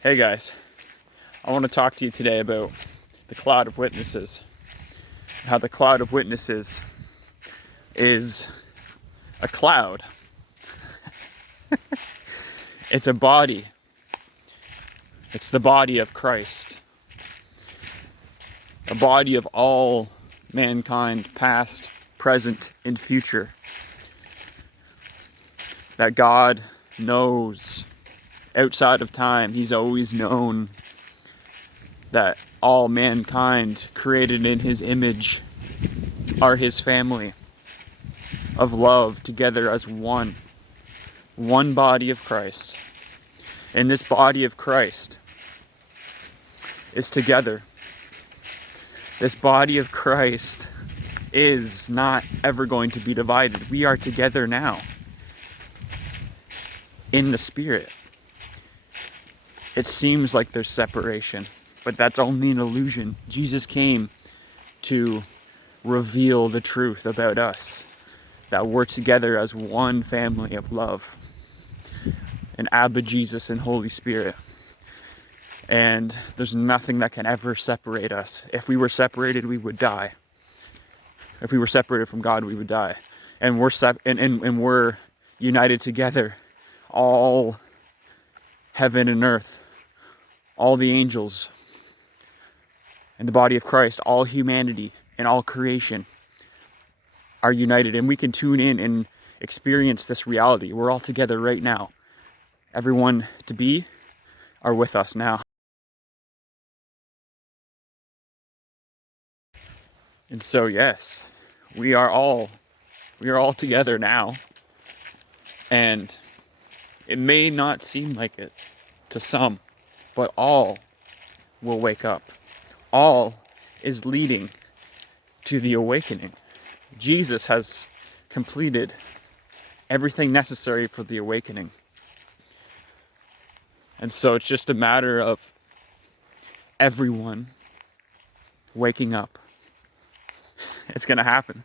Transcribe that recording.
Hey guys, I want to talk to you today about the cloud of witnesses. How the cloud of witnesses is a cloud. It's a body. It's the body of Christ. A body of all mankind, past, present, and future. That God knows. Outside of time, He's always known that all mankind created in His image are His family of love, together as one body of Christ. And this body of Christ is together. This body of Christ is not ever going to be divided. We are together now in the Spirit. It seems like there's separation, but that's only an illusion. Jesus came to reveal the truth about us, that we're together as one family of love, and Abba, Jesus, and Holy Spirit. And there's nothing that can ever separate us. If we were separated, we would die. If we were separated from God, we would die. And we're united together, all heaven and earth, all the angels, and the body of Christ, all humanity and all creation are united. And we can tune in and experience this reality. We're all together right now. Everyone to be are with us now. And so, yes, we are all together now. And it may not seem like it to some, but all will wake up. All is leading to the awakening. Jesus has completed everything necessary for the awakening. And so it's just a matter of everyone waking up. It's going to happen.